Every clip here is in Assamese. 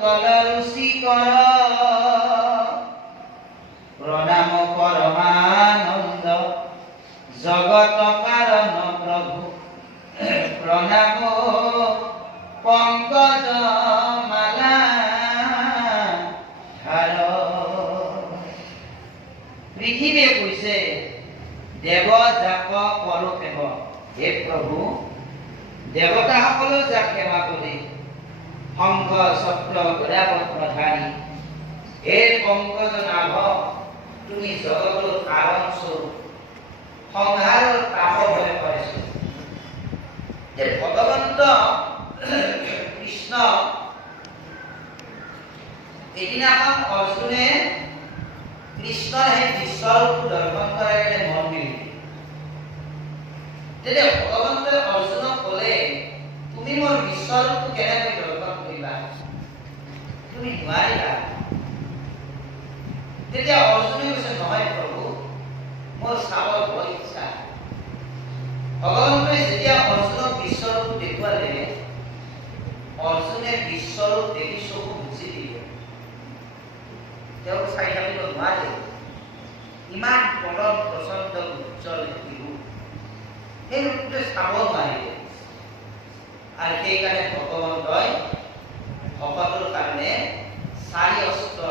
তলৰুচি কৰ প্ৰণাম পৰমানন্দ জগত কাৰণ প্ৰভু প্ৰণাম পংকজ মালা ধাৰ পৃথিৱীয়ে কৈছে দেৱ যাক কৰো সেৱ হে প্ৰভু দেৱতাসকলেও যাক সেৱা কৰে শংখ চক্ৰ গদা পদ্মধাৰী হে পংকজ নাভ তুমি জগতৰ কাৰণ স্বৰূপ সংহাৰৰ তাপ ভয় কৰিছো যে ভগৱন্ত কৃষ্ণ এদিনাখন অৰ্জুনে কৃষ্ণৰ সেই বিশ্বৰূপ দৰ্শন কৰাৰ কাৰণে মন দিলে তেতিয়া ভগৱন্তই অৰ্জুনক ক'লে তুমি মোৰ বিশ্বৰূপটো কেনেকৈ দৰ্শন কৰিবা তুমি নোৱাৰিবা তেতিয়া অৰ্জুনে কৈছে নহয় প্ৰভু মোৰ চাবৰ বৰ ইচ্ছা ভগৱন্তই যেতিয়া অৰ্জুনক বিশ্বৰূপ দেখুৱালে অৰ্জুনে বিশ্বৰূপ দেখি চকু মুচি দিলে তেওঁ চাই থাকিব নোৱাৰে ইমান পৰম প্ৰচণ্ড উজ্জ্বল ৰূপ সেই ৰূপটো চাব নোৱাৰিলে আৰু সেইকাৰণে ভগৱন্তই ভকতৰ কাৰণে চাৰি অস্ত্ৰ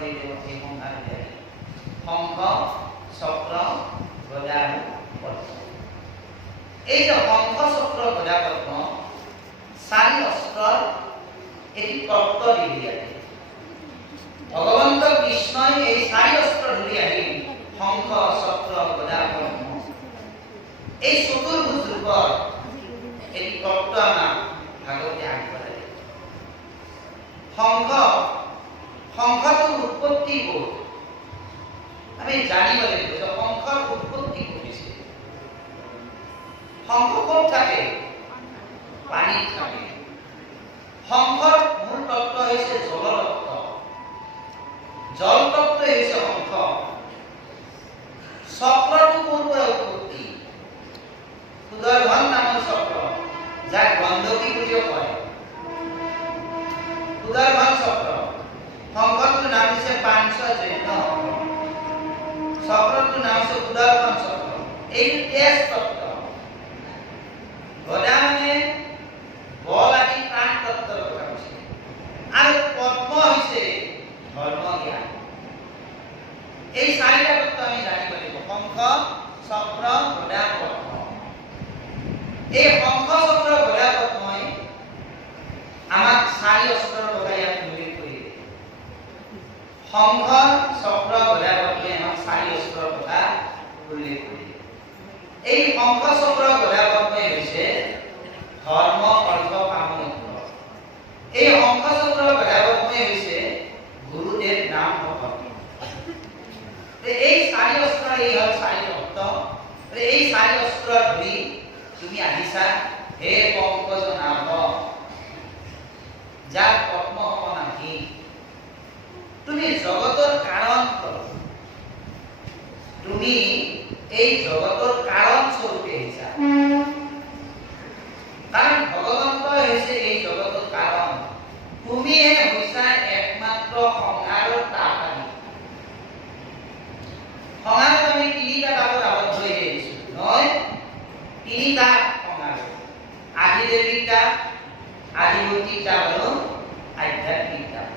লৈ এই সংসাৰ দিলে শংখ চক্ৰ গদা পদ্ম এই যে শংখ চক্ৰ গদা পদ্ম চাৰি অস্ত্ৰৰ এটি তত্ত্ব দি দিয়ে ভগৱন্ত কৃষ্ণই এই চাৰি অস্ত্ৰ ধৰি আহি শংখ চক্ৰ গদা পদ্ম এই চতুৰ্ভুজ ৰূপৰ এটি তত্ত্ব আমাক ভাগৱতে আগবঢ়াই শংখটোৰ উৎপত্তি ক'ত আমি জানিব লাগিব যে শংখৰ উৎপত্তি ঘটিছে শংখ ক'ত থাকে পানীত থাকে শংখৰ মূল তত্ত্ব হৈছে জলতত্ত্ব জল তত্ত্বই হৈছে শংখ চক্ৰটো ক'ৰ পৰা উৎপত্তি সুদৰ্শন নামৰ চক্ৰ যাক গন্ধকী বুলিও কয় সুদৰ্শন চক্ৰ শংখটোৰ নাম হৈছে পাঞ্চজন্য চক্ৰটোৰ নাম হৈছে সুদৰ্শন চক্ৰ এই তেজ তত্ত্ব গদা মানে বল আদি প্ৰাণ তত্ত্বৰ কথা কৈছে আৰু পদ্ম হৈছে ধৰ্ম জ্ঞান এই চাৰিটা তত্ত্ব আমি জানিব লাগিব শংখ চক্ৰ গদা পদ্ম এই শংখ চক্ৰ গদা পদ্মই আমাক চাৰি অস্ত্ৰৰ কথা ইয়াত উল্লেখ কৰিলে শংখ চক্ৰ গদা পদ্মই আমাক চাৰি অস্ত্ৰৰ কথা উল্লেখ কৰিলে এই শংখ চক্ৰ গদা পদ্মই হৈছে ধৰ্ম অৰ্থ কাম মোক্ষ এই শংখ চক্ৰ গদা পদ্মই হৈছে গুৰুদেৱ নাম ভকত এই চাৰি অস্ত্ৰ এই হ'ল চাৰি তত্ত্ব এই চাৰি অস্ত্ৰ ধৰি তুমি আহিছা হে পংকজ নাভ যাক পদ্ম সপনাহী তুমি জগতৰ কাৰণ তুমি এই জগতৰ কাৰণ স্বৰূপে আহিছা কাৰণ ভগৱন্ত হৈছে এই জগতৰ কাৰণ তুমিহে হৈছা একমাত্ৰ সংসাৰৰ তাপনি সংসাৰত আমি তিনিটা তাপত আবদ্ধ হৈ আহিছো নহয় তিনিটা সংসাৰ আদিদেৱিক তাপ আদিভৌতিক তাপ আৰু আধ্যাত্মিক তাপ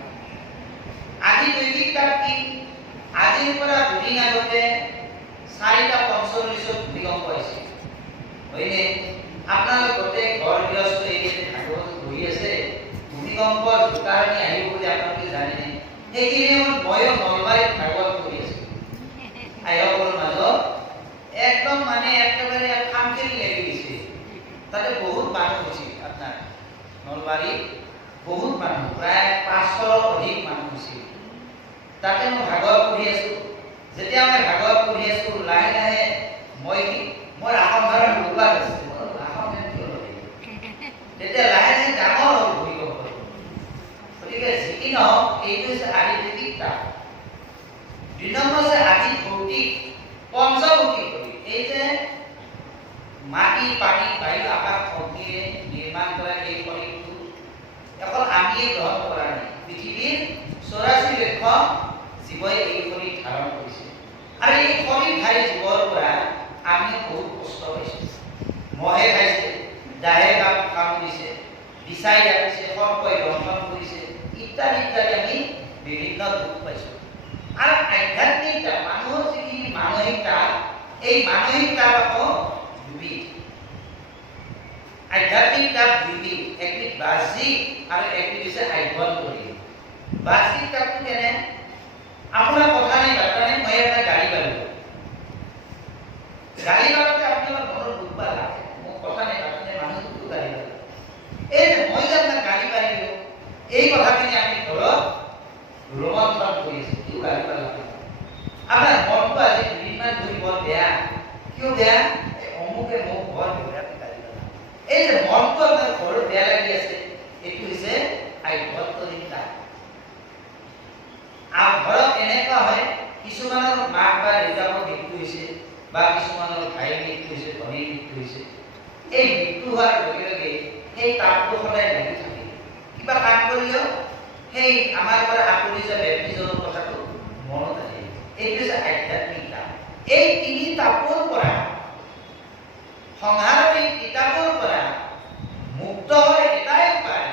আদিদৈৱিক তাপ কি আজিৰ পৰা দুদিন আগতে 4:45 ভূমিকম্প আহিছে হয়নে আপোনালোক গোটেই ঘৰ গৃহস্থ এৰিয়াতে ভাগৱত বহি আছে ভূমিকম্প জোকাৰণি আহিব বুলি আপোনালোকে জানেনে সেইখিনি ময়ো নলবাৰীত ভাগৱত কৰি আছো আইসকলৰ মাজত একদম মানে একেবাৰে খামখেলি লাগি গৈছে তাতে বহুত মানুহ হৈছিল আপোনাৰ নলবাৰীত বহুত মানুহ প্ৰায় 500ৰ অধিক মানুহ হৈছিল তাতে মই ভাগৱত পঢ়ি আছো যেতিয়া মই ভাগৱত পঢ়ি আছো লাহে লাহে মই আসন ধৰা লগোৱা হৈছিল তেতিয়া লাহে লাহে ডাঙৰ হ'ল ভূমিকম্প গতিকে যিকি নহওক এইটো হৈছে আদিদেৱিক তাপ 2 নম্বৰ হৈছে আদি ভৌতিক পঞ্চভৌতিক এই যে মাটি পানী বায়ু আকাশ অগ্নিয়ে নিৰ্মাণ কৰা এই শৰীৰটো অকল আমিয়ে গ্ৰহণ কৰা নাই, পৃথিৱীৰ 84 লক্ষ জীৱই এই শৰীৰ ধাৰণ কৰিছে আৰু এই শৰীৰধাৰী জীৱৰ পৰা আমি বহুত কষ্ট পাইছো। মহে খাইছে, দাহে কামুৰিছে, বিচাই ৰাখিছে, সৰ্পই দংশন কৰিছে, ইত্যাদি ইত্যাদি আমি বিভিন্ন দুখ পাইছো। আৰু আধ্যাত্মিকতা মানুহৰ যিখিনি মানসিকতা, এই মানসিকতা আকৌ দুবিধ। আধ্যাত্মিকতা দুবিধ, একবিধ বাহ্যিক আৰু একবিধ হৈছে আভ্যন্তৰীণ। বাহ্যিক তাপটো কেনে? আপোনাৰ কথা নাই, বাৰ্তা নাই, মই আপোনাক গালি পাৰিলো। গালি পাৰোঁতে আপুনি আমাৰ মনৰ দুখ বা লাগে, মোৰ কথা নাই, বাৰ্তা নাই, মানুহটোকো গালি পাৰিলো। এই যে মই যে আপোনাক গালি পাৰিলো, এই কথাখিনি আপুনি ঘৰত ৰোমন্থন কৰি আছে, কিয় গালি পাৰিলা? আপোনাৰ মনটো আজি দুদিনমান ধৰি বৰ বেয়া। কিয় বেয়া? অমুকে মোক বৰ বেয়াকৈ গালি পাৰিলে। এই যে মনটো আপোনাৰ ঘৰত বেয়া লাগি আছে, এইটো হৈছে আভ্যন্তৰীণ তাপ। আৰু ঘৰত এনেকুৱা হয়, কিছুমানৰ মাক বা দেউতাকৰ মৃত্যু হৈছে, বা কিছুমানৰ ভাইৰ মৃত্যু হৈছে, ভনীৰ মৃত্যু হৈছে। এই মৃত্যু হোৱাৰ লগে লগে সেই তাপটো সদায় লাগি থাকে। কিবা কাম কৰিলেও সেই আমাৰ পৰা আঁতৰি যোৱা ব্যক্তিজনৰ কথাটো মনত আহে। এইটো হৈছে আধ্যাত্মিক তাপ। এই তিনি তাপৰ পৰা, সংসাৰৰ এই কিতাপৰ পৰা মুক্ত হৈ এটাই উপায়,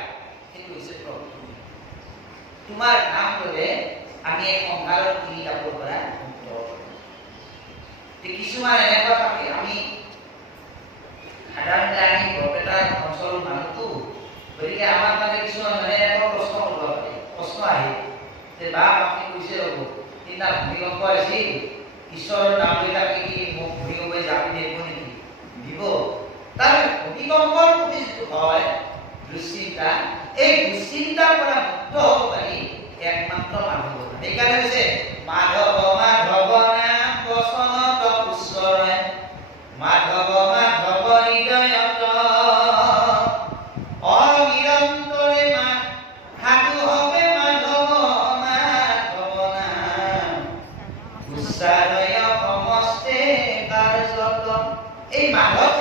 সেইটো হৈছে প্ৰভু। তোমাৰ নাম ল'লে আমি এই সংসাৰৰ তিনি তাপৰ পৰা মুক্ত হওঁ। কিছুমান এনেকুৱা থাকে, আমি সাধাৰণতে আমি বৰপেটা অঞ্চলৰ মানুহটো, গতিকে আমাৰ মানে কিছুমান মানে এনেকুৱা প্ৰশ্ন কৰিব পাৰে, প্ৰশ্ন আহে যে বাপ আপুনি কৈছে ৰ'ব, সিদিনা ভূমিকম্প আহিছিল, ঈশ্বৰৰ নাম লৈ থাকি কি মোক ভূমিকম্পই জাপি দিব নেকি? দিব। তাৰ ভূমিকম্পৰ প্ৰতি যিটো হয় দুশ্চিন্তা, এই দুশ্চিন্তাৰ পৰা মুক্ত হ'ব পাৰি একমাত্ৰ মাধৱ। সেইকাৰণে কৈছে মাধৱ মাধৱ নাম বচনত উচ্চৰে, মাধৱ মাধৱ হৃদয়ত অনিৰন্তৰে সাধু হবে মাধৱ মাধৱ নাম উচ্চাৰয় সমস্তে কাৰ্যত। এই মাধৱ,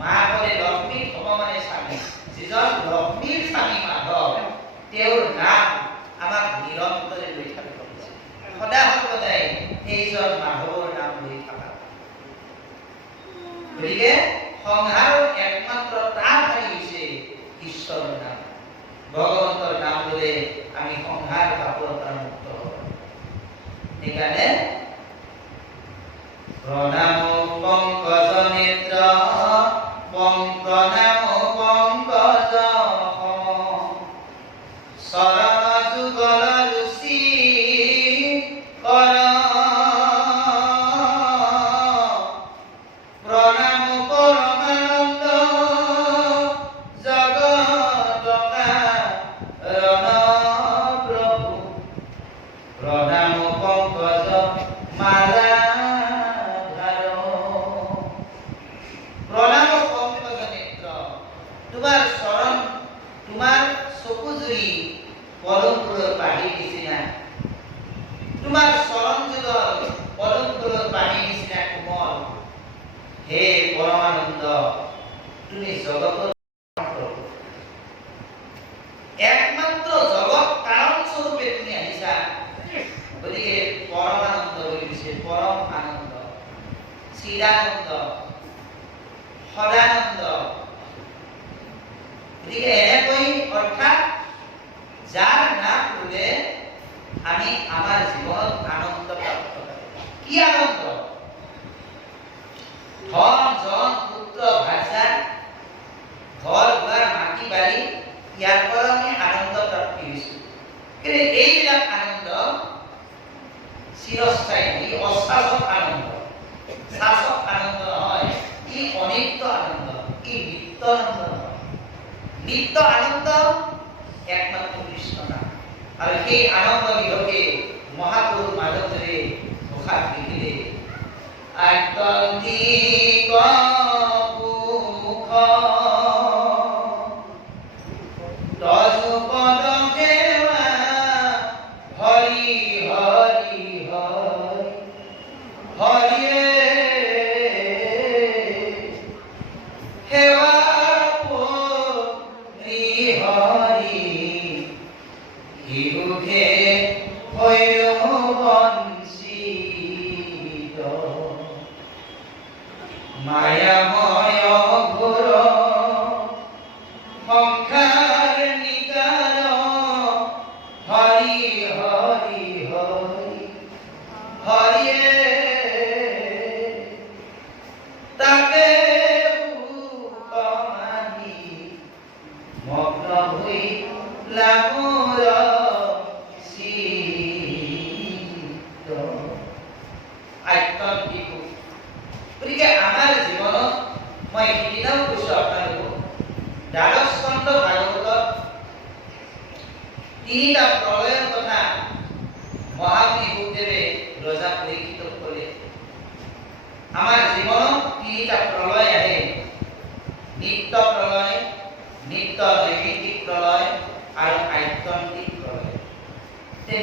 মা ক'লে লক্ষ্মী, হ'ব মানে স্বামী, যিজন লক্ষ্মীৰ স্বামী মাধৱ, তেওঁৰ নাম আমাক নিৰন্তৰে লৈ থাকিব দিছে। সদায় সদায় সেইজন মাধৱৰ নাম লৈ থকা। গতিকে সংসাৰৰ একমাত্ৰ তাপহাৰী হৈছে ঈশ্বৰৰ নাম। ভগৱন্তৰ নাম ল'লে আমি সংসাৰ পাপৰ পৰা মুক্ত হওঁ। সেইকাৰণে প্ৰণাম পংকজ নেত্ৰ প্ৰণাম পংকজ শৰণ যুগল ৰুচি কৰ, প্ৰণাম পৰমানন্দ জগত কাৰণ প্ৰভু, প্ৰণাম পংকজ মালা ধাৰ। প্ৰণাম পংকজ নেত্ৰ, তোমাৰ চৰণ, তোমাৰ চকু জুৰি পদমফুলৰ পাহিৰ নিচিনা, তোমাৰ চৰণ যুগল পদমফুলৰ পাহিৰ নিচিনা কোমল। হে পৰমানন্দ, তুমি জগতৰ একমাত্ৰ জগত কাৰণ স্বৰূপে তুমি আহিছা। গতিকে পৰমানন্দ হৈ গৈছে, পৰম আনন্দ, চিদানন্দ, সদানন্দ। গতিকে এনেকৈ অৰ্থাৎ যাৰ নাম ল'লে আমি আমাৰ জীৱনত আনন্দ প্ৰাপ্ত কৰোঁ। কি আনন্দ? ধন জন পুত্ৰ ভাষা, ঘৰ দুৱাৰ মাটি বাৰী, ইয়াৰ পৰা আমি আনন্দ প্ৰাপ্তি হৈছোঁ। কিন্তু এইবিলাক আনন্দ চিৰস্থায়ী, ই অশাশ্বত আনন্দ, শাশ্বত আনন্দ নহয়, ই অনিত্য আনন্দ, ই নিত্য আনন্দ নহয়। নিত্য আনন্দ একমাত্ৰ কৃষ্ণ নাম। আৰু সেই আনন্দ বিধকে মহাপুৰুষ মাধৱদেৱে ঘোষাত লিখিলে, আত্যন্তিক সুখ তজু পদ সেৱা হৰি হৰি হৰি হৰিয়ে সেৱা পৰি হৰি ইউখে হৈও বঞ্চিত মায়াময় ঘোৰ সংসাৰ নিকাল হৰি হৰি হৰি হৰিয়ে তাকে মানি মগ্ন হইলাম গতিকে আমাৰ জীৱনত মই সেইদিনাও কৈছো আপোনালোকক দ্বাদশ স্কন্ধ ভাগৱতত তিনিটা প্ৰলয়ৰ কথা মহামুনি বুদ্ধদেৱে ৰজা পৰীক্ষিতক ক'লে। আমাৰ জীৱনত তিনিটা প্ৰলয় আহে, নিত্য প্ৰলয়, নিত্য নৈমিত্তিক প্ৰলয় আৰু আত্যন্তিক প্ৰলয়।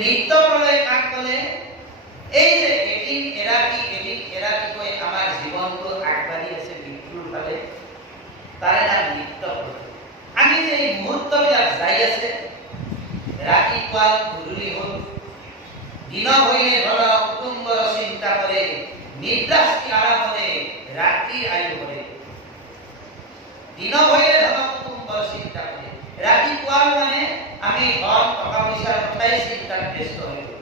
নিত্য প্ৰলয় কাক ক'লে? এই যে এদিন এৰাতিকৈ আমাৰ জীৱনটো আগবাঢ়ি আছে মৃত্যুৰ ফালে, তাৰে নাম নিত্য প্ৰলয়। আমি যে এই মুহূৰ্তবিলাক যাই আছে, ৰাতিপুৱা গধূলি হ'ল, দিন হইলে ধৰা কুটুম্বৰ চিন্তা কৰে, নিদ্ৰাস্তি আৰামনে ৰাত্ৰি আয়ু কৰে। দিন হইলে ধৰা কুটুম্বৰ চিন্তা কৰে, ৰাতিপুৱা মানে আমি ঘৰ টকা পইচাৰ কথাই চিন্তাত ব্যস্ত হৈ গ'লো।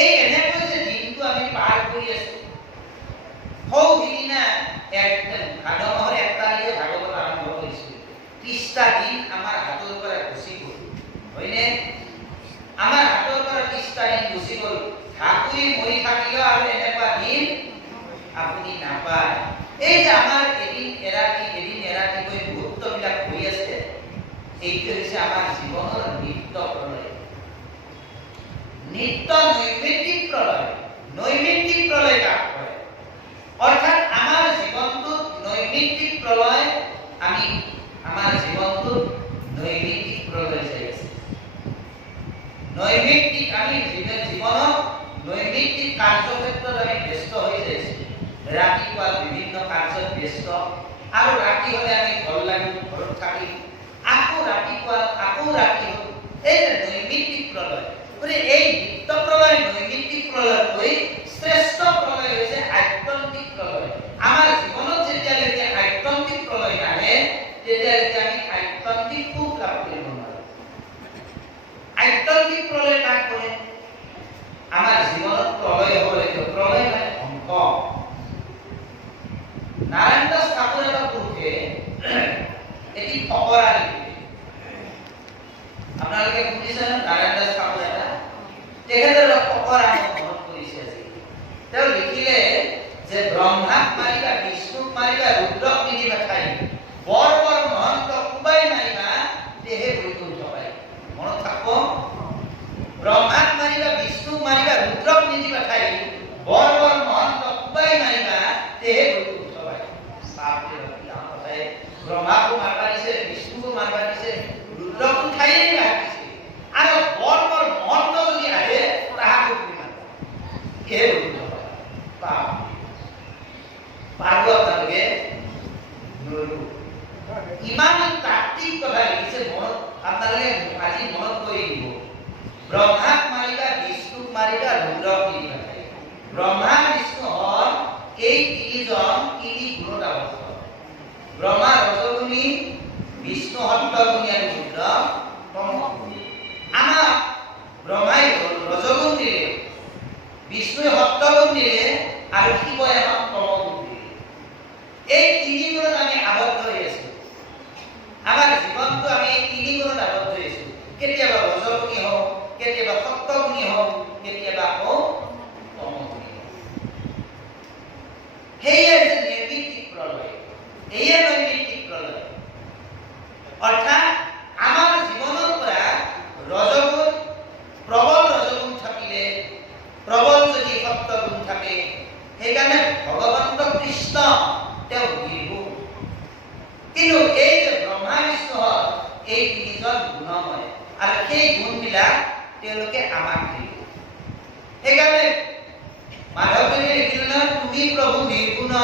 এই এনেকৈ যে দিনটো আমি পাৰ কৰি আছো, সৌ সিদিনা ভাদ মাহৰ 1 তাৰিখে ভাগৱত আৰম্ভ কৰিছো, 30টা দিন আমাৰ হাতৰ পৰা গুচি গ'ল, হয়নে? আমাৰ হাতৰ পৰা 30টা দিন গুচি গ'ল। ঠাকুৰী মৰি থাকিলেও আৰু এনেকুৱা দিন আপুনি নাপায়। এই যে আমাৰ এদিন এৰাতিকৈ মুহূৰ্তবিলাক হৈ আছে, এইটো হৈছে আমাৰ জীৱনৰ নিত্য প্ৰলয়। নিত্য নৈমিত্তিক প্ৰলয়, নৈমিত্তিক প্ৰলয় কাক কয়? অৰ্থাৎ আমাৰ জীৱনটোত নৈমিত্তিক প্ৰলয়, আমি আমাৰ জীৱনটোত নৈমিত্তিক প্ৰলয় যাই আছে। নৈমিত্তিক আমি জীৱনত নৈমিত্তিক কাৰ্যক্ষেত্ৰত আমি ব্যস্ত হৈ যাইছো। ৰাতিপুৱা বিভিন্ন কাৰ্যত ব্যস্ত, আৰু ৰাতি হ'লে আমি ঘৰ লাগিব, ঘৰত থাকিম, আকৌ ৰাতিপুৱা আকৌ ৰাতি হ'ল। এই যে নৈমিত্তিক প্ৰলয়, এই নিত্য প্ৰলয় নৈমিত্তিক প্ৰলয়তকৈ শ্ৰেষ্ঠ প্ৰলয় হৈছে আত্যন্তিক প্ৰলয়। আমাৰ জীৱনত যেতিয়ালৈকে আত্যন্তিক প্ৰলয় নাহে, তেতিয়ালৈকে আমি আত্যন্তিক সুখ লাভ কৰিব নোৱাৰো। আত্যন্তিক প্ৰলয় কাক কৰে? আমাৰ জীৱনত প্ৰলয় হ'ব লাগিব। প্ৰলয় মানে ধ্বংস। নাৰায়ণ দাস ঠাকুৰ এটা পুৰুষে এটি ফকৰা লিখিলে। আপোনালোকে শুনিছে নাৰায়ণ দাস ঠাকুৰ এটা? তেখেতৰ ফকৰা মনত কৰিছে আজি। তেওঁ লিখিলে যে ব্ৰহ্মাক মাৰিবা, বিষ্ণুক মাৰিবা, ৰুদ্ৰক নিদিবা ঠাই, বৰ মহন্ত কোবাই মাৰিবা, তেহে বৈকুণ্ঠ পাই। মনত থাকব? ব্ৰহ্মাক মাৰিবা, বিষ্ণুক মাৰিবা, ৰুদ্ৰক নিদিবা ঠাই, বৰ মহন্ত কোবাই মাৰিবা, তেহে বৈকুণ্ঠ পাই। ব্ৰহ্মাকো মাৰবা দিছে, বিষ্ণুকো মাৰবা দিছে, ৰুদ্ৰকো ঠাই দিছে, আৰু বৰ মহন্ত যদি আহে তাহাকো মাৰবা, তেহে বৈকুণ্ঠ পাই। পাৰব আপোনালোকে? ইমান তাত্ত্বিক কথা লিখিছে, মনত আপোনালোকে আজি মনত কৰি দিব। ব্ৰহ্মাক মাৰিবা, বিষ্ণুক মাৰিবা, ৰুদ্ৰক নিদিবা ঠাই। ব্ৰহ্মা বিষ্ণু হ'ল এই তিনিজন তিনি গুণত আবদ্ধ। ব্ৰহ্মা ৰজগুণী, বিষ্ণু সত্যগুণী আৰু ৰুদ্ৰ তমগুণী। আমাক ব্ৰহ্মাই ৰজগুণ দিলে, বিষ্ণুৱে সত্যগুণ দিলে, আৰু শিৱই আমাক তমগুণ দিলে। এই তিনি গুণত আমি আবদ্ধ হৈ আছো। আমাৰ জীৱনটো আমি এই তিনি গুণত আবদ্ধ হৈ আছো। কেতিয়াবা ৰজগুণী হওঁ, কেতিয়াবা সত্যগুণী হওঁ, কেতিয়াবা আকৌ তমগুণী হওঁ। সেয়ে যে নৈমিত্তিক প্ৰলয়, এয়ে নৈমিত্তিক প্ৰলয়। অৰ্থাৎ আমাৰ জীৱনৰ পৰা ৰজগুণ, প্ৰবল ৰজগুণ থাকিলে, প্ৰবল যদি সত্যগুণ থাকে, সেইকাৰণে ভগৱন্ত কৃষ্ণ তেওঁ নিৰ্গুণ। কিন্তু এই যে ব্ৰহ্মা বিষ্ণু হ'ল এই তিনিজন গুণময়, আৰু সেই গুণবিলাক তেওঁলোকে আমাক দিলে। সেইকাৰণে মাধৱদেৱে লিখিলে নহয়, তুমি প্ৰভু নিৰ্গুণ,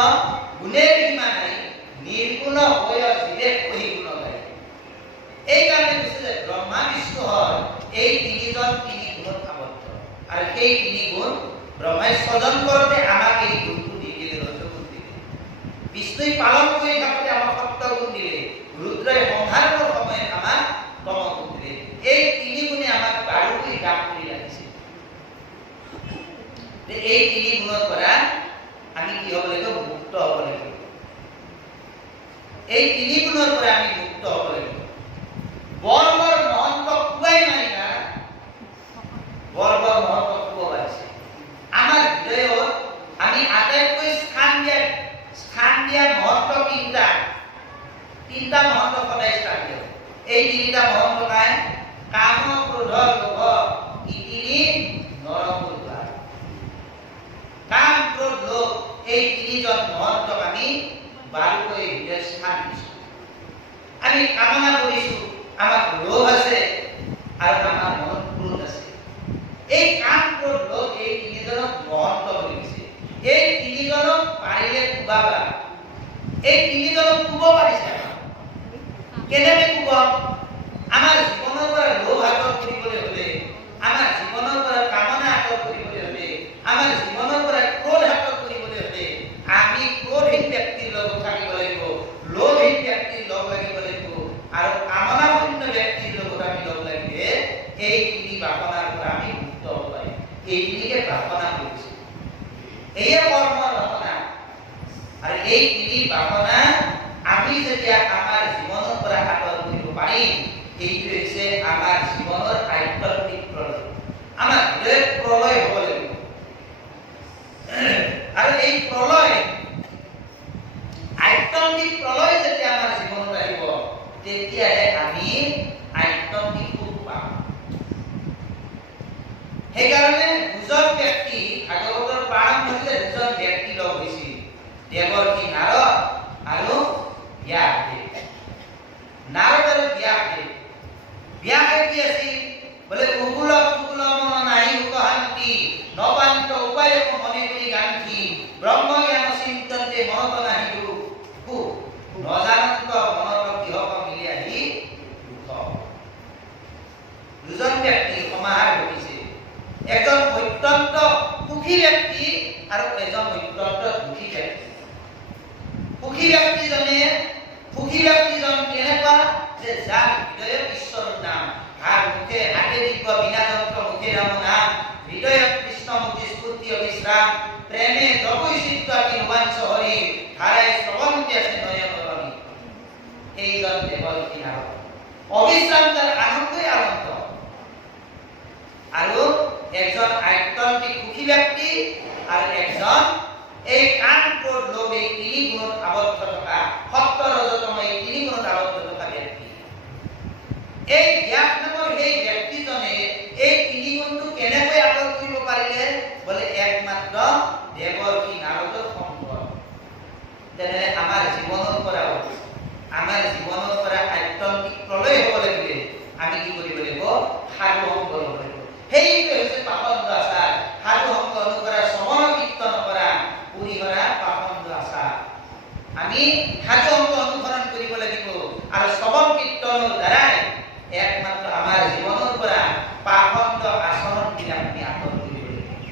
গুণেৰ সীমা নাই, নিৰ্গুণ হৈ জীৱে কহি গুণ গায়। এই কাৰণে কৈছে যে ব্ৰহ্মা বিষ্ণু হ'ল এই তিনিজন তিনি গুণত আবদ্ধ আর সেই তিনি গুণ ব্রহ্মাই সজন করতে আমাকে এই গুণটো দি দিলে রজগুণ দিলে বিষ্ণুই পালন করে থাকতে আমার সত্যগুণ দিলে রুদ্রই সংহারের সময় আমার তমগুণ দিলে এই তিনি গুণে আমাক বাৰুকৈ গাপ কৰি ৰাখিছে এই তিনি গুণৰ পৰা আমি কি হ'ব লাগিব মুক্ত হ'ব লাগিব এই তিনি গুণৰ পৰা আমি মুক্ত হ'ব লাগিব বৰ্বৰ মহন্ত কুৱাই নাই না বৰ্বৰ মহন্ত কুৱা আছে আমাৰ হৃদয়ত আমি আটাইতকৈ স্থান দিয়া মহন্ত তিনিটা মহন্ত সদায় স্থান দিয়া এই তিনিটা মহন্ত নাই কাম ক্ৰোধ লোভ ই তিনি নৰকোৱা কাম ক্ৰোধ লোভ এই তিনিজন মহন্তক আমি বাৰুকৈ হৃদয় স্থান দিছো আমি কামনা কৰিছো আমাৰ লোভ আছে আৰু আমাৰ মনত ক্ৰোধ আছে এই কাম ক্ৰোধ লোভ এই তিনিজনক মহন্ত বুলি কৈছে এই তিনিজনক পাৰিলে কুবাবা এই তিনিজনক কুব পাৰিছে কেনেকৈ কুব আমাৰ জীৱনৰ পৰা লোভ আঁতৰ কৰিবলৈ হ'লে আমাৰ জীৱনৰ পৰা কামনা আঁতৰ কৰিবলৈ হ'লে আমাৰ জীৱনৰ পৰা ক্ৰোধ আঁতৰ কৰিবলৈ হ'লে আমি ক্ৰোধহীন ব্যক্তিৰ লগত থাকিব লাগিব লোভহীন ব্যক্তিৰ লগ লাগিব লাগিব আৰু কামনাশূন্য ব্যক্তিৰ লগত আমি লগ লাগিলে এই তিনি বাসনাৰ পৰা আমি মুক্ত হ'ব পাৰিম এই তিনিকে বাসনা কৰিছে এয়ে কৰ্মৰ বাসনা আৰু এই তিনি বাসনা আমি যেতিয়া আমাৰ জীৱনৰ পৰা আঁতৰ কৰিব পাৰিম এইটো হৈছে আমাৰ জীৱনৰ আধ্যাত্মিক প্ৰলয় আমাৰ হৃদয় প্ৰলয় হ'ব লাগিব আৰু এই প্ৰলয় আধ্যাত্মিক প্ৰলয় যেতিয়া আমাৰ জীৱনত আহিব তেতিয়াহে আমি আধ্যাত্মিক সুখ পাম সেইকাৰণে দুজন ব্যক্তি ভাগৱতৰ প্ৰাৰম্ভতে দুজন ব্যক্তি লগ হৈছিল দেৱৰ্ষি নাৰদ আৰু ব্যাসদেৱ নাৰদ আৰু ব্যাসদেৱ ব্যাসে কি আছিল বোলে উগুল কুগুল মন নাহি উকহান্তি নপান্ত উপায় মনে কৰি গান্তি ব্ৰহ্ম জ্ঞান চিন্তন্তে মনত নাহি দুখ নজানন্ত মনত কিহক মিলি আহি দুখ দুজন ব্যক্তি সমাহাৰ ঘটিছে এজন অত্যন্ত সুখী ব্যক্তি আৰু এজন অত্যন্ত দুখী ব্যক্তি সুখী ব্যক্তিজন কেনেকুৱা যে যাৰ হৃদয়ত ঈশ্বৰৰ নাম মুখে হাতে দিব্য বিনা যন্ত্ৰ মুখে ৰাম নাম হৃদয়ত কৃষ্ণমূৰ্তি স্ফূৰ্তি অবিশ্ৰাম প্ৰেমে জগৈ চিত্ত আকি ৰোমাঞ্চ হৰি ধাৰাই শ্ৰৱন্তি আছে নয়ন ৰঙি এইজন দেৱৰ্ষি নাৰদ অবিশ্ৰাম তাৰ আনন্দই আনন্দ আৰু একজন আধ্যাত্মিক সুখী ব্যক্তি আৰু একজন এই কাম ক্ৰোধ লোভ এই তিনি গুণত আবদ্ধ থকা সত্য ৰজতম এই তিনি গুণত আবদ্ধ থকা ব্যক্তি এই ব্যাস নামৰ সেই ব্যক্তিজনে এই তিনি গুণটো কেনেকৈ আঁতৰ কৰিব পাৰিলে বোলে একমাত্ৰ দেৱৰ্ষি নাৰদৰ সংগ তেনেহ'লে আমাৰ জীৱনৰ পৰা আধ্যাত্মিক প্ৰলয় হ'ব লাগিলে আমি কি কৰিব লাগিব সাধু সংগ ল'ব লাগিব সেইটো হৈছে পাখণ্ড আচাৰ সাধু সংগ অনুকৰা শ্ৰৱণ কীৰ্তন কৰা পুৰিহৰা পাখণ্ড আচাৰ আমি সাধু সংগ অনুসৰণ কৰিব লাগিব আৰু শ্ৰৱণ কীৰ্তনৰ দ্বাৰাই একমাত্ৰ আমাৰ জীৱনৰ পৰা পাখণ্ড আচৰণবিলাক আমি আঁতৰ কৰিব লাগিব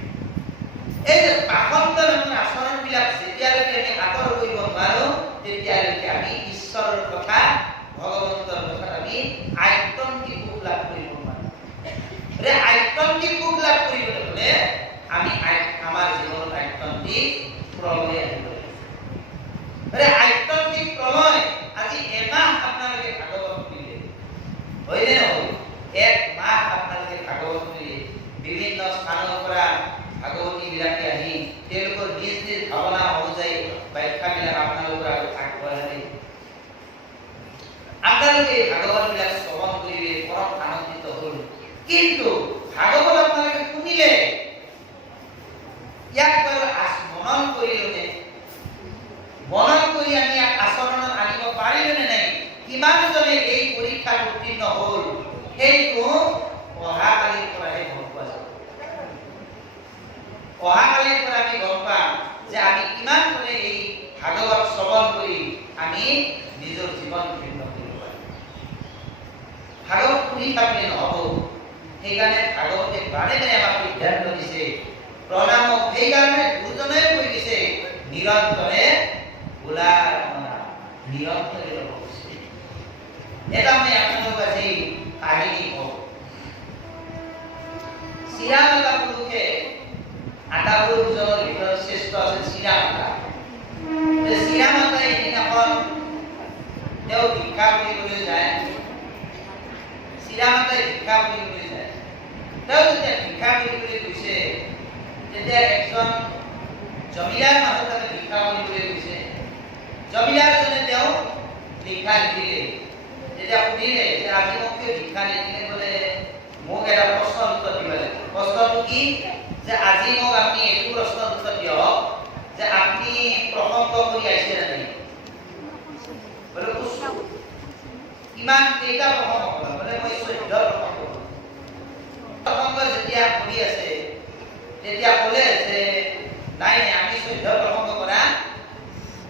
এই যে পাখণ্ড আচৰণবিলাক যেতিয়ালৈকে আমি আঁতৰ কৰিব নোৱাৰো তেতিয়ালৈকে আমি ঈশ্বৰৰ কথা ভগৱন্তৰ কথা আমি আধ্যাত্মিক সুখ লাভ কৰিব নোৱাৰো আধ্যাত্মিক সুখ লাভ কৰিবলৈ হ'লে আমি আমাৰ জীৱনত আধ্যাত্মিক প্ৰলয় আহিব লাগিব আধ্যাত্মিক প্ৰলয় আজি এমাহ আপোনালোকে ভাগৱত শুনিলে হয়নে নহয় এক মাহ আপোনালোকে ভাগৱত শুনিলে বিভিন্ন স্থানৰ পৰা ভাগৱতী বিলাকে আহি তেওঁলোকৰ নিজ নিজ ভাৱনা অনুযায়ী ব্যাখ্যাবিলাক আপোনালোকৰ আগত আগবঢ়ালে আপোনালোকে ভাগৱত বিলাক শ্ৰৱণ কৰিলে পৰম আনন্দিত হ'ল কিন্তু ভাগৱত আপোনালোকে শুনিলে ইয়াক বাৰু মনন কৰিলে মনন কৰি আমি ইয়াক আচৰণত আনিব পাৰিলোনে নাই কিমানজনে এই পৰীক্ষাত উত্তীৰ্ণ হ'ল সেইটো অহাকালিৰ পৰাহে গম পোৱা যাব অহাকালিৰ পৰা আমি গম পাম যে আমি কিমানজনে এই ভাগৱত শ্ৰৱণ কৰি আমি নিজৰ জীৱন ভিন্ন কৰিব পাৰিম ভাগৱত শুনি থাকিলে নহ'ব সেইকাৰণে ভাগৱতে বাৰে বাৰে আমাক সিদ্ধান্ত দিছে প্ৰণামক সেইকাৰণে গুৰুজনে কৈ দিছে নিৰন্তৰে বোলা নিৰন্তৰে এটা মই আপোনালোক আজি কাহিনী কওঁ শ্ৰীৰামতা পুৰুষে আটাইবোৰৰ ভিতৰত শ্ৰেষ্ঠ আছিল শ্ৰীৰামতা শ্ৰীৰামতাই এদিনাখন তেওঁ ভিক্ষা কৰিবলৈ যায় শ্ৰীৰামতাই ভিক্ষা কৰিবলৈ যায় তেওঁ যেতিয়া ভিক্ষা কৰিবলৈ গৈছে তেতিয়া একজন জমিদাৰ মানুহ তাতে ভিক্ষা কৰিবলৈ গৈছে জমিদাৰজনে তেওঁ ভিক্ষা নিদিলে তেতিয়া সুধিলে যে আজি মোক কিয় ভিক্ষা নিদিলে বোলে মোক এটা প্ৰশ্নৰ উত্তৰ দিব লাগে প্ৰশ্নটো কি যে আজি মোক আপুনি এইটো প্ৰশ্নৰ উত্তৰ দিয়ক যে আপুনি প্ৰসংগ কৰি আহিছে নে নাই বোলে কিমান কেইটা প্ৰসংগ বোলে মই 14 প্ৰসংগ যেতিয়া কৰি আছে তেতিয়া ক'লে যে নাই নাই আমি 14 প্ৰসংগ কৰা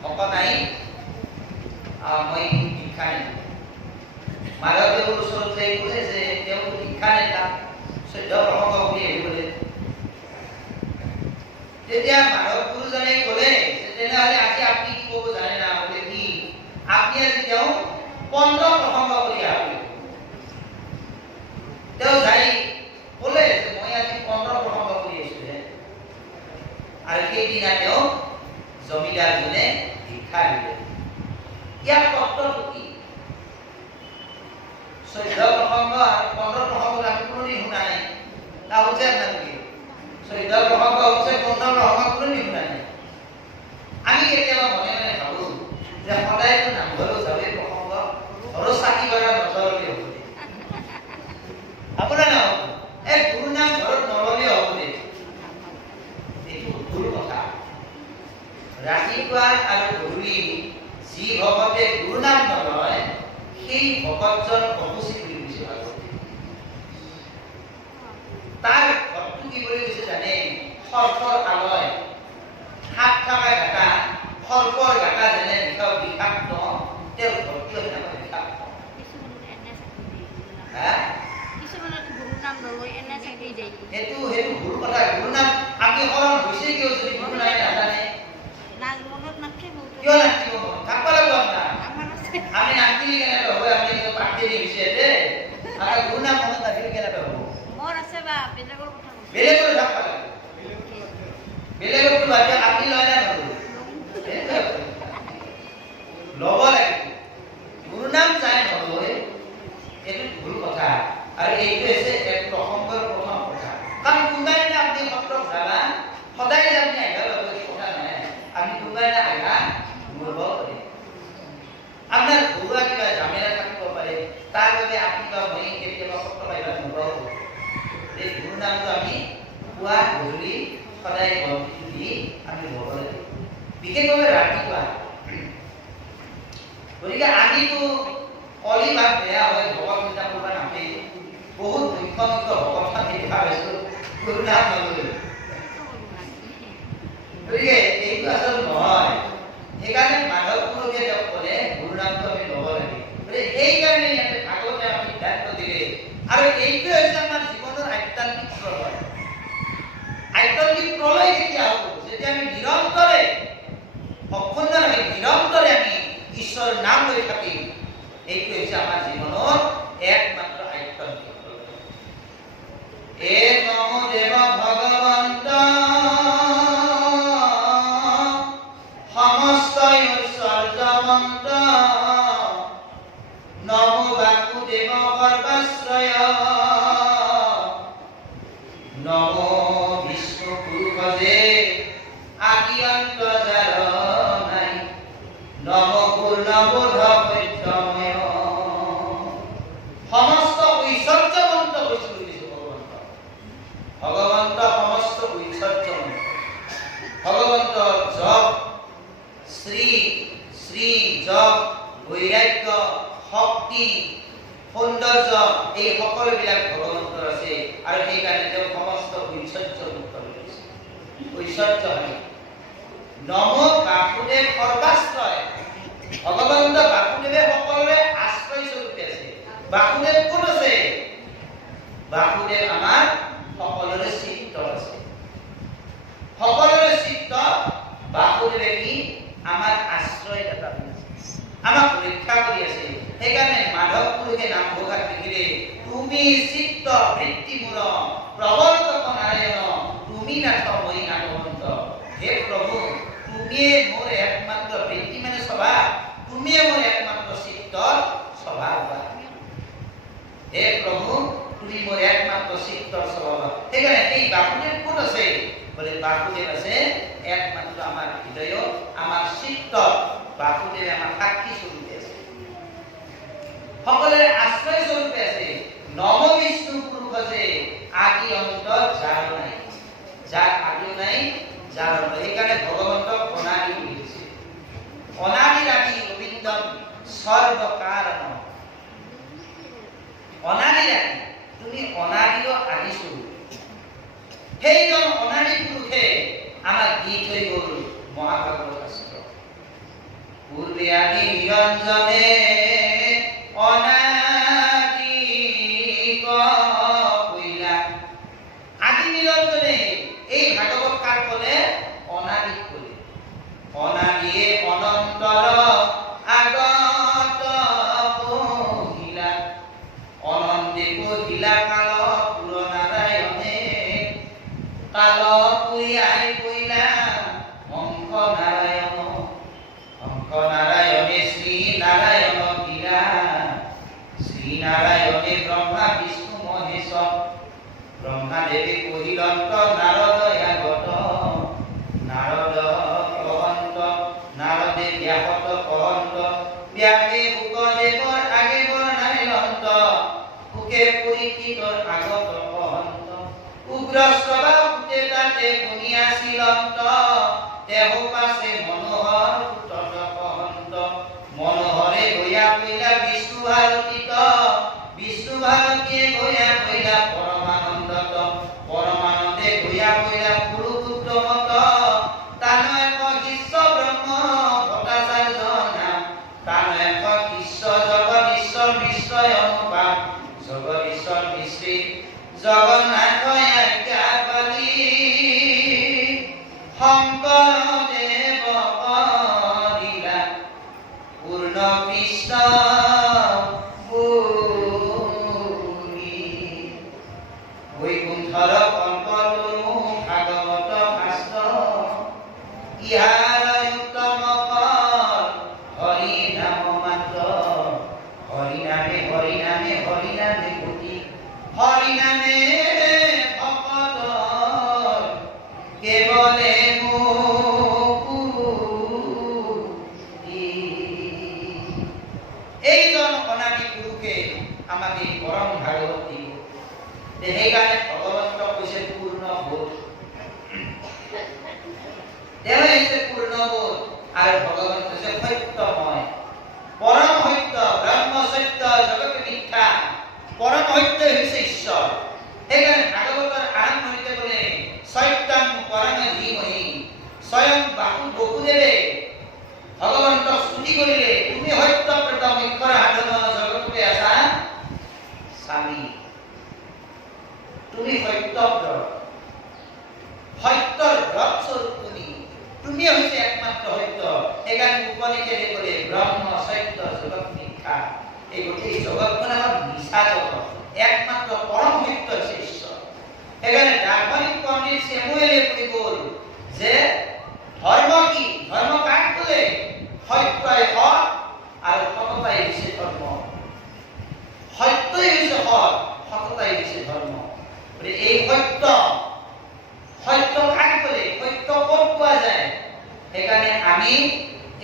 ভকত নাই মই শিক্ষা নিদিওঁ মাধৱদেৱৰ ওচৰত যাই ক'লে যে তেওঁ শিক্ষা নেতা 14 প্ৰসংগ কৰি আহিবলৈ তেতিয়া মাধৱ গুৰুজনে ক'লে যে তেনেহ'লে আজি আপুনি কি ক'ব জানে না বোলে কি আপুনি আজি তেওঁ 15 প্ৰসংগ কৰি আহিব তেওঁ যাই ক'লে যে মই আজি 15 প্ৰসংগ কৰি আহিছোঁ আৰু সেইদিনা তেওঁ জমিদাৰজনে শিক্ষা দিলে ইয়াৰ তত্ত্বটো কি 14 প্ৰসংগ আৰু 15 প্ৰসংগ আমি কোনোদিন শুনা নাই তা হৈছে নাকি 14 প্ৰসংগ হৈছে 15 প্ৰসংগ কোনোদিন শুনা নাই আমি কেতিয়াবা মনে মনে ভাবোঁ যে সদায়তো নামঘৰলৈ যাবই প্ৰসংগ ঘৰৰ চাকি কৰা নজৰলৈ হ'ব আপোনাৰ নাম এই গুৰু নাম ঘৰত নল'লেও হ'ব দে এইটো ভুল কথা ৰাতিপুৱা আৰু গধূলি যি ভকতে গুৰু নাম নলয় সেই ভকতজন অসুচি বুলি কৈছে তাৰ ঘৰটো কি কৰি গৈছে জানে সৰ্পৰ আলয় সাপ থকা গাটা সৰ্পৰ গাটা যেনে বিষাক্ত তেওঁৰ ঘৰটো সেনেকৈ বিষাক্ত সেইটো ভুল কথা গুৰু নাম আমি শৰণ হৈছে কিয় যদি গুৰু নামে নাজানে কিয় নাচিব থাকব লাগিব আপোনাৰ আমি নাচিলি কেনেকৈ হ'ব আমি পাঠি দি হৈছে দে আমাৰ গুৰু নাম মনত নাচিলি কেনেকৈ হ'ব বেলেগৰ থাকব লাগিব বেলেগৰটো বাদ আপুনি লয় না নলয় ল'ব লাগিব গুৰু নাম যায় নলয় এইটো ভুল কথা আৰু এইটো হৈছে এক প্ৰসংগৰ প্ৰথম কথা কাৰণ কোনোবাই আপুনি সত্ৰক যাবা সদায় যে আপুনি আহিব লাগিব এই কথা নাই আমি কোনোবাই আহিবা মূৰ্ব কৰিম আপোনাৰ ঘৰুৱা কিবা জামেলা থাকিব পাৰে তাৰ বাবে আপুনি বা মই কেতিয়াবা সত্ৰ পাইবা নোৱাৰো এই গুৰু নামটো আমি পুৱা গধূলি সদায় বন্তি দি আমি ল'ব লাগিব বিশেষভাৱে ৰাতিপুৱা গতিকে আজিতো কলি ভাগ বেয়া হয় ভকত চিন্তা কৰিব নাপায় বহুত মুখ্য ভকত দেখা পাইছোঁ গুৰু নাম নলয় গতিকে এইটো আচল নহয় সেইকাৰণে মাধৱ গুৰুকে তেওঁক ক'লে গুৰু নামটো আমি ল'ব লাগে গতিকে সেইকাৰণে ইয়াতে ভাগৱতে আমাক সিদ্ধান্ত দিলে আৰু এইটো হৈছে আমাৰ জীৱনৰ আধ্যাত্মিক প্ৰলয় আধ্যাত্মিক প্ৰলয় কেতিয়া হ'ব যেতিয়া আমি নিৰন্তৰে অক্ষুণ্ণভাৱে নিৰন্তৰে আমি ঈশ্বৰৰ নাম লৈ থাকিম এইটো হৈছে আমাৰ জীৱনৰ একমাত্ৰ আধ্যাত্মিক প্ৰলয় এ নম দেৱ ভগৱন্ত সমস্ত ঐশ্বৰ্যমন্ত নম বাসুদেৱ সৰ্বাশ্ৰয় নম বিষ্ণু পুৰুষে আদিয়ন্ত যাৰ নাই নম পূৰ্ণবোধ সত্যময় সমস্ত ঐশ্বৰ্যমন্ত কৈছোঁ ভগৱন্ত সমস্ত ঐশ্বৰ্যমন্ত ভগৱন্ত জপ শ্ৰী শ্ৰী জপ বৈৰাগ্য শক্তি সৌন্দৰ্য এই সকলোবিলাক ভগৱন্তৰ আছে আৰু সেইকাৰণে তেওঁ সমস্ত ঐশ্বৰ্য মুক্ত কৰিছে ঐশ্বৰ্য নম বাসুদেৱ সৰ্বাশ্ৰয় ভগৱন্ত বাসুদেৱে সকলোৰে আশ্ৰয় স্বৰূপে আছে বাসুদেৱ কোন আছে বাসুদেৱ আমাৰ সকলোৰে চিত্ত আছে। সকলোৰে চিত্ত বাসুদেৱে কি আমাৰ আশ্ৰয়দাতা হৈ আছে, আমাক ৰক্ষা কৰি আছে। সেইকাৰণে মাধৱ পুৰুষে নাম ঘোষাত লিখিলে, তুমি চিত্ত বৃত্তি মূৰ প্ৰৱৰ্তক নাৰায়ণ, তুমি নাথ মই নাথবন্ত। হে প্ৰভু, তুমিয়ে মোৰ একমাত্ৰ বৃত্তি মানে স্বভাৱ, তুমিয়ে মোৰ একমাত্ৰ চিত্তৰ স্বভাৱ। হে প্ৰভু, তুমি মোৰ একমাত্ৰ চিত্তৰ স্বভাৱ। সেইকাৰণে এই বাসুদেৱ ক'ত আছে? বলে বাসুদেৱ আছে একমাত্ৰ আমাৰ হৃদয়ত, আমাৰ চিত্তত বাসুদেৱে আমাৰ সাক্ষী স্বৰূপে আছে, সকলোৰে আশ্ৰয় স্বৰূপে আছে। নৱ বিষ্ণু পুৰুষ আছে, আদি অন্ত যাৰ নাই, যাৰ আদিও নাই, যাৰ অন্ত। সেইকাৰণে ভগৱন্তক অনাদি বুলি কৈছে। অনাদি আদি গোবিন্দম সৰ্ব কাৰণ। অনাদি আদি, তুমি অনাদিও আদি স্বৰূপ। সেইজন অনাদি পুৰুষে আমাক দি থৈ গ'ল মহাভাগৱত শাস্ত্ৰ। পূৰ্বে আদি নিৰঞ্জনে অনাদি কইলা। আদি নিৰঞ্জনে এই ভাগৱত কাক ক'লে? অনাদিক ক'লে। অনাদিয়ে অনন্তৰ আগত পহিলা, অনন্তে পহিলা কাল পুৰনাৰায়ণে, কাল পুয়াই পইলা অংক নারায়ণ, অংক নারায়ণে শ্রী নারায়ণ গিরা, শ্রী নারায়ণে ব্রহ্মা বিষ্ণু মহেশ, ব্রহ্মা দেবী কহিলন্ত নারদয়াগত, নারদ কহন্ত, নারদে ব্যাহত কহন্ত, ব্যাগে ভূকদেৱৰ আগে বৰ্ণাইলন্ত, ভূকে পৰীক্ষিতৰ আগত কহন্ত, উগ্ৰ স্বভাৱ ভূতে তাতে শুনিয়াছিলন্ত, দেহ পাছে মনোহৰ পুতত কহন্ত, মনোহৰে গয়া কইলা বিষ্ণু ভাৰতীত, বিষ্ণু ভাৰতীয়ে গয়া কইলা পৰমানন্দত, পৰমানন্দে গয়া কইলা পুৰুষোত্তমত, তান এক শিষ্য ব্ৰহ্ম ভট্টাচাৰ্য নাম, তান এক শিষ্য জগদীশ্বৰ মিশ্ৰয় অনুপাত, জগদীশ্বৰ মিশ্ৰী জগন্নাথ আজ্ঞা পালি, শংকৰদেৱ কৰিলা পূৰ্ণ কৃষ্ণ বুলি। বৈকুণ্ঠৰ কল্পতৰু ভাগৱত শাস্ত্ৰ, ইহাৰ উত্তম ফল হৰি নাম মাত্ৰ, হৰি নামে হৰি নামে হৰি নামে গতি, হৰি নামে ভকত কেৱলে মুক্তি। এইজন অনাদি পুৰুষে আমাক এই পৰম ভাগৱত দিব। সেইকাৰণে ভগৱন্ত কৈছে পূৰ্ণ বোধ, তেওঁ হৈছে পূৰ্ণ বোধ, আৰু ভগৱন্ত হৈছে সত্যময়, পৰম সত্য, ব্ৰহ্ম সত্য, জগত মিথ্যা। পৰম সত্যই হৈছে ঈশ্বৰ। সেইকাৰণে ভাগৱতৰ আৰম্ভণিতে বোলে সত্যম পৰম ধীমহি, স্বয়ং বসুদেৱে ভগৱন্তক স্তুতি কৰিলে, তুমি সত্যব্ৰত মুখ্যৰ সাধন জগততে আছা স্বামী, তুমি সত্যব্ৰত, সত্যৰ ব্ৰত স্বৰূপ তুমি, তুমি হৈছে একমাত্ৰ সত্য। সেইকাৰণে উপনিষদে ক'লে ব্ৰহ্ম সত্য জগত মিথ্যা। এই গোটেই জগতখন এখন মিছা জগত, একমাত্ৰ পৰম সত্য হৈছে ঈশ্বৰ। সেইকাৰণে দাৰ্শনিক পণ্ডিত চেমুৱেলে কৈ গ'ল যে ধৰ্ম কি? ধৰ্ম কাক বোলে? সত্যই সৎ আৰু সততাই হৈছে ধৰ্ম। সত্যই হৈছে সৎ, সততাই হৈছে ধৰ্ম। এই সত্য, সত্য কাক বোলে? সত্য ক'ত পোৱা যায়? সেইকাৰণে আমি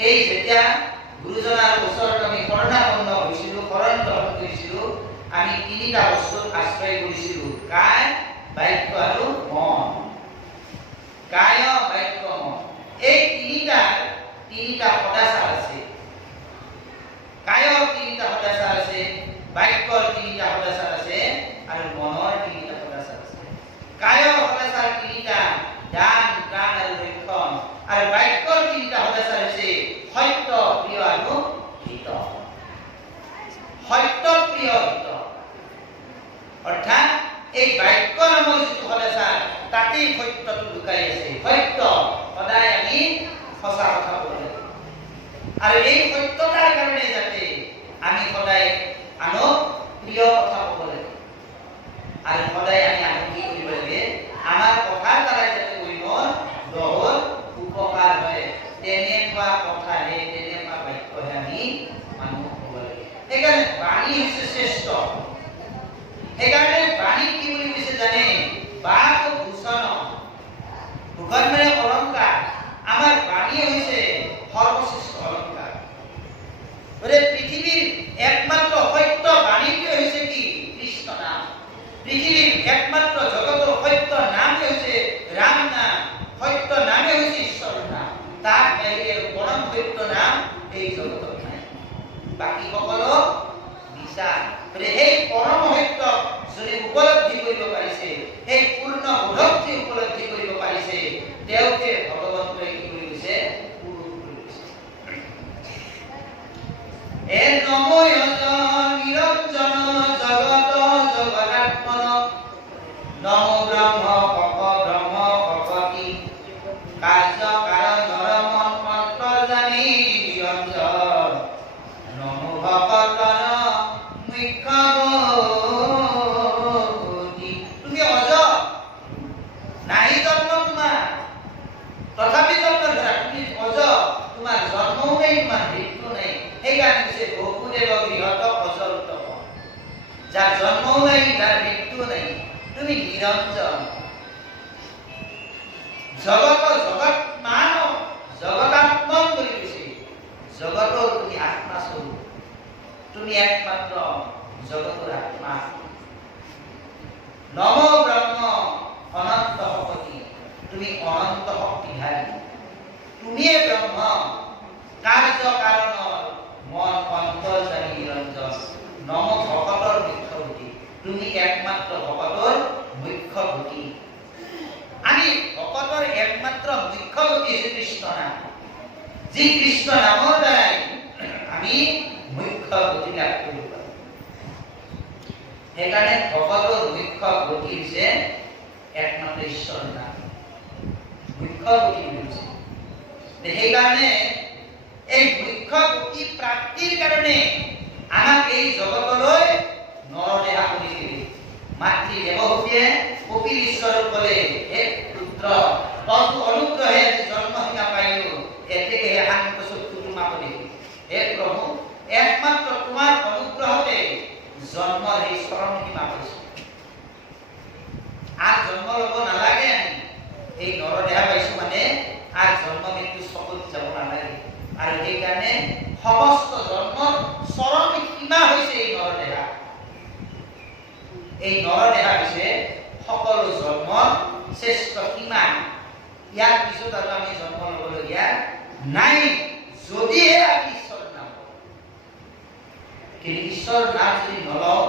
এই যেতিয়া গুৰুজনাৰ ওচৰত আমি শৰণাপন্ন হৈছিলো, শৰণ গ্ৰহণ কৰিছিলো, আমি তিনিটা বস্তুত আশ্ৰয় কৰিছিলো, কায়, বাক্য আৰু মন। কায়, বাক্য, মন, এই তিনিটা সদাচাৰ আছে। কায়ৰ তিনিটা সদাচাৰ আছে, বাক্যৰ তিনিটা সদাচাৰ আছে, আৰু মনৰ তিনিটা সদাচাৰ আছে। কায়ৰ সদাচাৰ তিনিটা, দান, প্ৰাণ আৰু ভক্ষণ, আৰু বাক্যৰ তিনিটা সদাচাৰ হৈছে সত্য, প্ৰিয় আৰু হিত। সত্য, প্ৰিয়, হিত, অৰ্থাৎ এই বাক্য নামৰ যিটো হ'লে ছাৰ তাতেই সত্যটো লুকাই আছে। সত্য সদায় আমি সঁচা কথা ক'ব লাগে আৰু এই সত্যতাৰ কাৰণে যাতে আমি সদায় আনক প্ৰিয় কথা ক'ব লাগে আৰু সদায় আমি আনক কি কৰিব লাগে আমাৰ কথাৰ দ্বাৰা যাতে অন্যৰ দহৰ উপকাৰ হয় তেনেকুৱা কথাহে তেনেকুৱা বাক্যহে আমি মানুহক ক'ব লাগে। সেইকাৰণে বাণী হৈছে শ্ৰেষ্ঠ। সেইকাৰণে বাণী কি বুলি কৈছে জানে? বাক ভূষণ। ভূষণ মানে অলংকাৰ। আমাৰ বাণী হৈছে সৰ্বশ্ৰেষ্ঠ অলংকাৰ। গতিকে পৃথিৱীৰ একমাত্ৰ সত্য বাণীটো হৈছে কি? কৃষ্ণ নাম। পৃথিৱীৰ একমাত্ৰ জগতৰ সত্য নাম হৈছে ৰাম নাম। সত্য নামে হৈছে ঈশ্বৰৰ নাম। তাৰ বাহিৰে পৰম সত্য নাম এই জগতত নাই। বাকী সকলো মিছা। সেই পৰম সত্য যদি উপলব্ধি কৰিব পাৰিছে, সেই পূৰ্ণ বোধক উপলব্ধি কৰিব পাৰিছে, তেওঁকে ভগৱন্তই কি কৰি গৈছে? পুৰুষ কৰি গৈছে। হে নময় নিৰঞ্জন জগত জগদাত্মন নমো ব্ৰহ্ম পক ব্ৰহ্ম পকতি কাৰ্য কাৰণ মন অন্তৰ্যামী নিৰঞ্জন নমো ভকতন মুখ্য গতি। তুমি অজ নাই জন্ম তোমাৰ, তথাপি জন্ম ধৰা তুমি অজ, তোমাৰ জন্মও নাই, তোমাৰ মৃত্যু নাই। সেইকাৰণে কৈছে বহুদেৱ গৃহত অজৰ উত্তম। যাৰ জন্মও নাই, যাৰ মৃত্যু নাই, তুমি নিৰঞ্জন। জগত জগত মান জগতাত্মন বুলি কৈছে। জগতৰ তুমি আত্মা স্বৰূপ, তুমি একমাত্ৰ জগতৰ আত্মা। নম ব্ৰহ্ম অনন্ত শক্তি, তুমি অনন্ত শক্তিধাৰী। তুমিয়ে ব্ৰহ্ম, কাৰ্য কাৰণৰ মন অন্তৰ্যামী নিৰঞ্জন। নম ভকতৰ মুখ্য গতি, তুমি একমাত্ৰ ভকতৰ মুখ্য গতি। আমি ভকতৰ একমাত্ৰ মুখ্য গতি হৈছে কৃষ্ণ নাম। যি কৃষ্ণ নামৰ দ্বাৰাই আমি মুখ্য গতি লাভ কৰিব পাৰোঁ। সেইকাৰণে ভকতৰ মুখ্য গতি হৈছে একমাত্ৰ ঈশ্বৰৰ নাম। মুখ্য গতি হৈছে সেইকাৰণে এই মুখ্য গতি প্ৰাপ্তিৰ কাৰণে আমাক এই জগতলৈ নৰদেহা কৰিছিল। মাতৃ দেৱহূতিয়ে কপিল ঈশ্বৰক ক'লে, হে পুত্ৰ তই অনুগ্ৰহে জন্মসীমা পাইলো, এতেকেহে শান্ত চক্ষু তোমাক দেখি। হে প্ৰভু, একমাত্ৰ তোমাৰ অনুগ্ৰহতে জন্মৰ সেই চৰম সীমা পাইছো। আৰ জন্ম লব নালাগে। আমি এই নৰদেহা পাইছো মানে আৰ জন্ম মৃত্যু চকুত যাব নালাগে। আৰ সেইকাৰণে সমস্ত জন্মৰ চৰম সীমা হৈছে এই নৰদেহা। এই নৰদেহা হৈছে সকলো জন্মৰ শ্ৰেষ্ঠ সীমা। ইয়াৰ পিছত আৰু আমি জন্ম লবলগীয়া নাই, যদিহে আমি ঈশ্বৰ নাম। কিন্তু ঈশ্বৰ নাম যদি নলওঁ,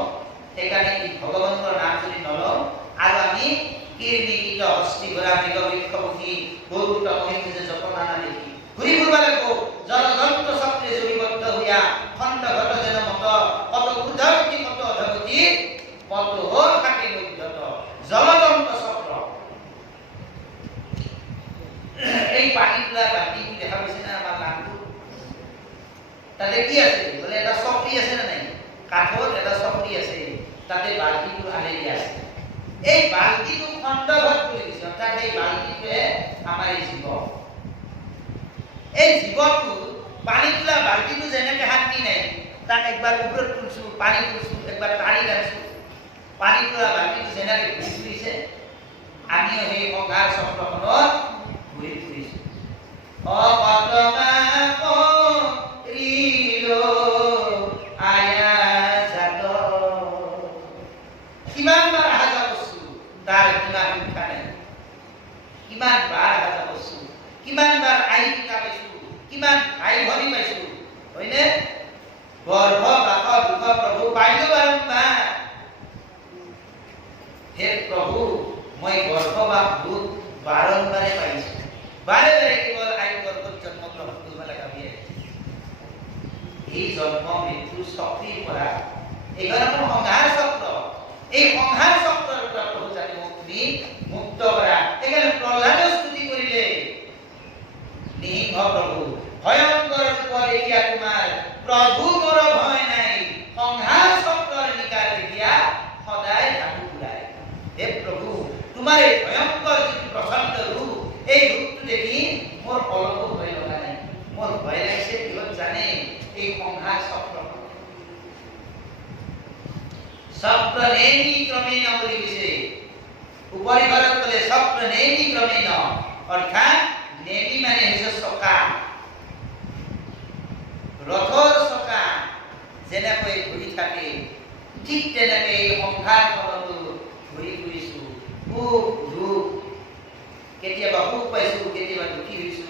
সেইকাৰণে কি ভগৱন্তৰ নাম যদি নলওঁ আৰু আমি কীৰ্ণিকিত হস্তি ঘোঁৰা মৃগ বৃক্ষ পুথি গৌত মহিষে জপনা না দেখি ঘূৰি ফুৰিব লাগিব। জনযন্ত্ৰ চক্ৰে জুৰিবদ্ধ হৈয়া খণ্ড ঘট যেন মত কত উদ্ধগতি কত অধগতি কত হ'ল থাকে মধ্যত জলযন্ত্ৰ চক্ৰ। এই পানী তোলা বাতি দেখা পাইছে না আমাৰ লাংটো? তাতে কি আছে? বোলে এটা চকৰি আছে না নাই? কাঠৰ এটা চকৰি আছে, তাতে বাল্টিটো আনি দিয়া আছে। এই বাল্টিটো খণ্ডঘট কৰি দিছে, অৰ্থাৎ এই বাল্টিটোৱে আমাৰ এই জীৱ। এই জীৱটো পানী তোলা বাল্টিটো যেনেকে শান্তি নাই, তাক একবাৰ ওপৰত তুলছো, পানী তুলছো, একবাৰ টানি টানছো, পানী তোলা বাল্টিটো যেনেকে ঘূৰি ফুৰিছে, আমিও সেই সংসাৰ চক্ৰখনত ঘূৰি ফুৰিছো। কিমান বাৰ অহা যোৱা কৰিছো, তাৰ কিমান সংখ্যা নাই। কিমান বাৰ অহা যোৱা কৰিছো, কিমান বাৰ আই পিতা পাইছো, কিমান ভাই ভনী পাইছো, হয়নে? গৰ্ভ বাস দুখ প্ৰভু পাইলো বাৰম্বাৰ। হে প্ৰভু, মই গৰ্ভ বাস দুখ বাৰম্বাৰে পাইছো। বাৰে বাৰে কেৱল আই গৰ্ভত জন্ম গ্ৰহণ কৰিব লগা হৈ আছে। এই জন্ম মৃত্যুৰ চক্ৰীৰ পৰা এইখন সংসাৰ চক্ৰ। এই সংসাৰ চক্ৰৰ পৰা তোমাৰ এই ভয়ংকৰ যিটো প্ৰচণ্ড ৰূপ, এই ৰূপটো দেখি মোৰ অলপো ভয় লগা নাই। মোৰ ভয় লাগিছে কিহত জানে? এই সংঘাত চক্ৰ নেমি ক্ৰমেণ বুলি কৈছে। উপৰিভাগত ক'লে চক্ৰ নেমি ক্ৰমেণ, অৰ্থাৎ নেমি মানে হৈছে চকা। ৰথৰ চকা যেনেকৈ ঘূৰি থাকে, ঠিক তেনেকৈ এই সংসাৰখনতো ঘূৰি ফুৰিছো। সুখ দুখ, কেতিয়াবা সুখ পাইছো, কেতিয়াবা দুখী হৈছো।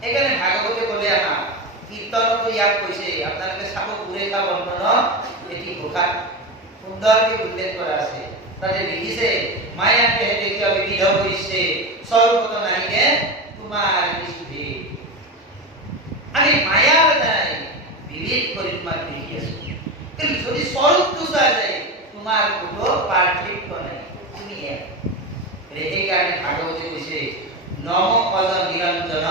সেইকাৰণে ভাগৱতে ক'লে আমাক, কীৰ্তনতো ইয়াক কৈছে, আপোনালোকে চাব বুঢ়েখা বৰ্ণনত এটি ঘোষাত সুন্দৰকৈ উল্লেখ কৰা আছে। তাতে লিখিছে, মায়াকে দেখিয়া বিবিধ কৰিছে, স্বৰূপত নাহিকে তোমাৰ বিশুদ্ধি। আমি মায়াৰ দ্বাৰাই বিবিধ কৰি তোমাক দেখি আছো, কিন্তু যদি স্বৰূপটো চোৱা যায় তোমাৰ কোনো পাৰ্থক্য নাই, তুমি এক। সেইকাৰণে ভাগৱতে কৈছে, নম অজ নিৰঞ্জন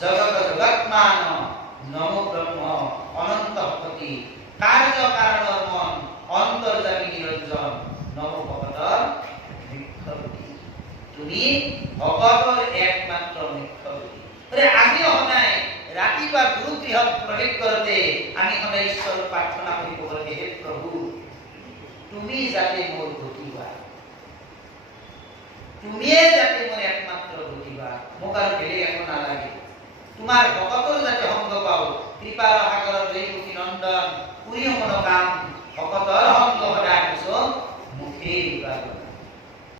জগত জগৎমান নম ব্ৰহ্ম অনন্ত পতি কাৰ্য কাৰণৰ মন অন্তৰ্যামী নিৰঞ্জন নম ভগতৰ মুখ্যপতি। তুমি ভগতৰ একমাত্ৰ মুখ্যপতি। আমি সদায় ৰাতিপুৱা গুৰু গৃহত প্ৰৱেশ কৰোঁতে আমি সদায় ঈশ্বৰক প্ৰাৰ্থনা কৰিব লাগে, হে প্ৰভু তুমি যাতে মোৰ গতি হোৱা, তুমিয়ে যাতে মোৰ একমাত্ৰ গতি হোৱা, মোক আৰু বেলেগ একো নালাগে। তোমাৰ ভকতৰ যাতে সংগ পাওঁ, কৃপাৰ সাগৰৰ জয়মুখী নন্দন পুৰী মনোকাম ভকতৰ